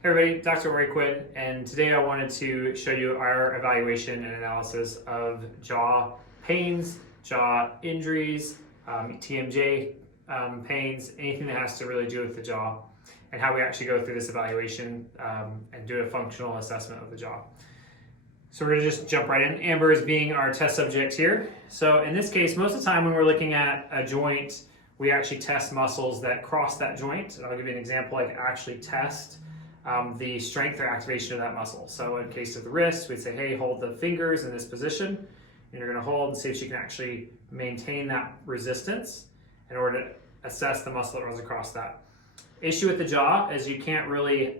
Hey everybody, Dr. Quinn, and today I wanted to show you our evaluation and analysis of jaw pains, jaw injuries, TMJ pains, anything that has to really do with the jaw, and how we actually go through this evaluation and do a functional assessment of the jaw. So we're going to just jump right in. Amber is being our test subject here. So in this case, most of the time when we're looking at a joint, we actually test muscles that cross that joint. And I'll give you an example, like actually test the strength or activation of that muscle. So in case of the wrist, we'd say, hey, hold the fingers in this position. And you're going to hold and see if she can actually maintain that resistance in order to assess the muscle that runs across that. Issue with the jaw is you can't really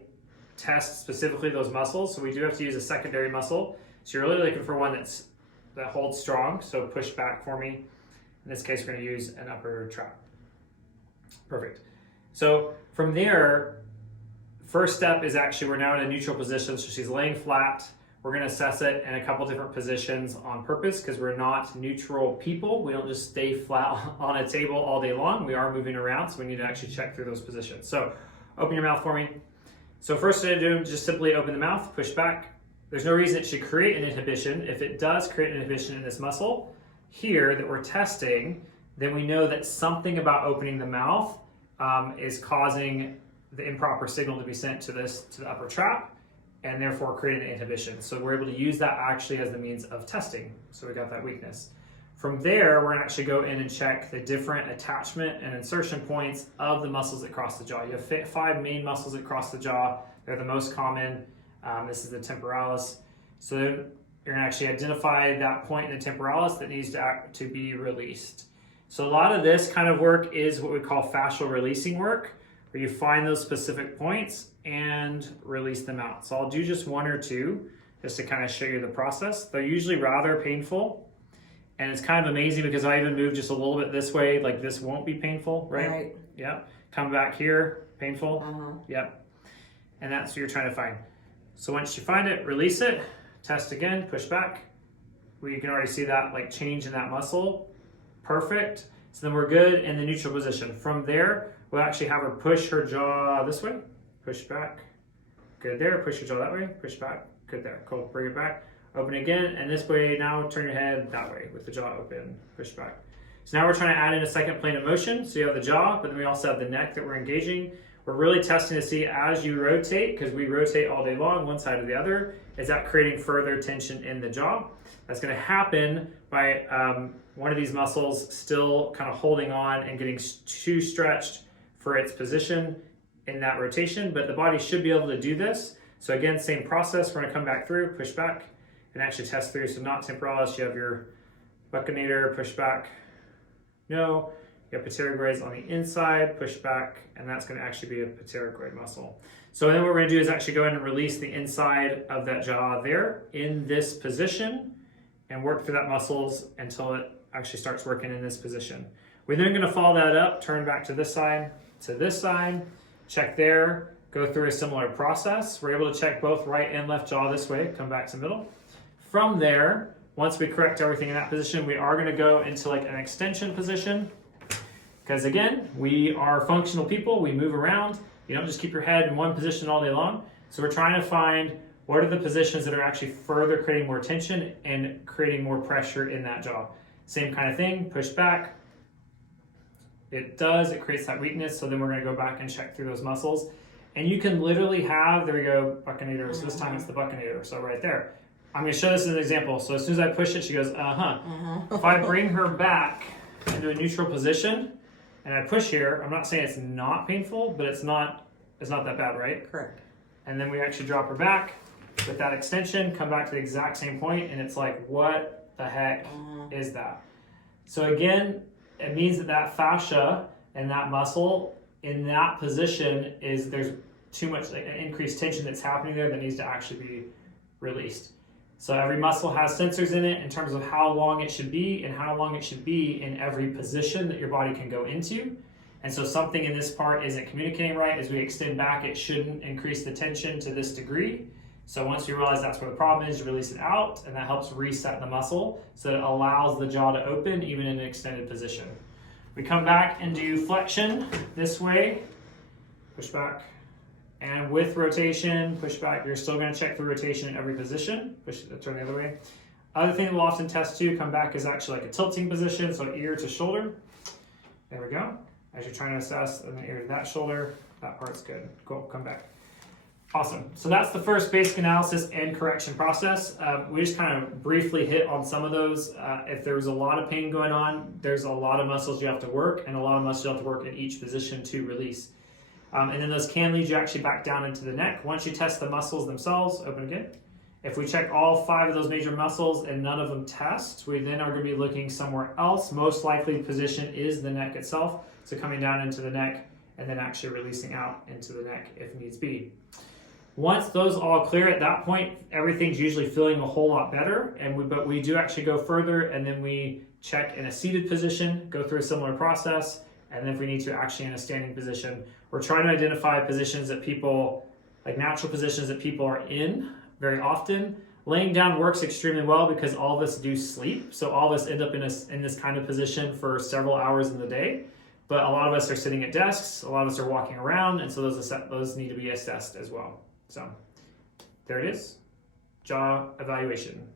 test specifically those muscles, so we do have to use a secondary muscle. So you're really looking for one that holds strong, so push back for me. In this case, we're going to use an upper trap. Perfect. So from there, first step is actually we're now in a neutral position, so she's laying flat. We're going to assess it in a couple different positions on purpose because we're not neutral people. We don't just stay flat on a table all day long. We are moving around, so we need to actually check through those positions. So open your mouth for me. So first thing to do, just simply open the mouth, push back. There's no reason it should create an inhibition. If it does create an inhibition in this muscle here that we're testing, then we know that something about opening the mouth is causing the improper signal to be sent to the upper trap, and therefore creating an inhibition. So we're able to use that actually as the means of testing. So we got that weakness. From there, we're gonna actually go in and check the different attachment and insertion points of the muscles that cross the jaw. You have 5 main muscles that cross the jaw. They're the most common. This is the temporalis. So you're gonna actually identify that point in the temporalis that needs to be released. So a lot of this kind of work is what we call fascial releasing work, where you find those specific points and release them out. So I'll do just 1 or 2 just to kind of show you the process. They're usually rather painful. And it's kind of amazing because I even move just a little bit this way, like this won't be painful, right? Right. Yeah. Come back here, painful. Uh-huh. Yep. And that's what you're trying to find. So once you find it, release it, test again, push back. We can already see that like change in that muscle. Perfect. So then we're good in the neutral position. From there, we'll actually have her push her jaw this way, push back. Good there, push your jaw that way, push back. Good there, cool, bring it back. Open again, and this way now turn your head that way with the jaw open, push back. So now we're trying to add in a second plane of motion. So you have the jaw, but then we also have the neck that we're engaging. We're really testing to see as you rotate, because we rotate all day long, one side or the other, is that creating further tension in the jaw? That's gonna happen by one of these muscles still kind of holding on and getting too stretched for its position in that rotation, but the body should be able to do this. So again, same process, we're gonna come back through, push back, and actually test through. So not temporalis, you have your buccinator, push back, no. You have pterygoids on the inside, push back, and that's gonna actually be a pterygoid muscle. So then what we're gonna do is actually go ahead and release the inside of that jaw there in this position and work through that muscles until it actually starts working in this position. We're then gonna follow that up, turn back to this side, check there, go through a similar process. We're able to check both right and left jaw this way, come back to middle. From there, once we correct everything in that position, we are gonna go into like an extension position. Because again, we are functional people, we move around. You don't just keep your head in one position all day long. So we're trying to find what are the positions that are actually further creating more tension and creating more pressure in that jaw. Same kind of thing, push back. It creates that weakness. So then we're gonna go back and check through those muscles. And you can literally have, there we go, buccinator. So this time it's the buccinator, so right there. I'm gonna show this as an example. So as soon as I push it, she goes, If I bring her back into a neutral position and I push here, I'm not saying it's not painful, but it's not that bad, right? Correct. And then we actually drop her back with that extension, come back to the exact same point, and it's like, what the heck is that? So again, it means that fascia and that muscle in that position there's too much like increased tension that's happening there that needs to actually be released. So every muscle has sensors in it in terms of how long it should be and how long it should be in every position that your body can go into. And so something in this part isn't communicating right. As we extend back, it shouldn't increase the tension to this degree. So once you realize that's where the problem is, you release it out, and that helps reset the muscle so that it allows the jaw to open even in an extended position. We come back and do flexion this way, push back, And with rotation, push back, you're still gonna check the rotation in every position. Turn the other way. Other thing that we'll often test too, come back, is actually like a tilting position, so ear to shoulder. There we go. As you're trying to assess, and then ear to that shoulder, that part's good. Cool, come back. Awesome. So that's the first basic analysis and correction process. We just kind of briefly hit on some of those. If there's a lot of pain going on, there's a lot of muscles you have to work, and a lot of muscles you have to work in each position to release. And then those can lead you actually back down into the neck. Once you test the muscles themselves, open again. If we check all 5 of those major muscles and none of them test, we then are going to be looking somewhere else. Most likely position is the neck itself. So coming down into the neck and then actually releasing out into the neck if needs be. Once those all clear, at that point, everything's usually feeling a whole lot better. But we do actually go further, and then we check in a seated position, go through a similar process, and then if we need to, actually in a standing position. We're trying to identify positions that people, like natural positions that people are in very often. Laying down works extremely well because all of us do sleep. So all of us end up in this kind of position for several hours in the day. But a lot of us are sitting at desks, a lot of us are walking around, and so those need to be assessed as well. So there it is, jaw evaluation.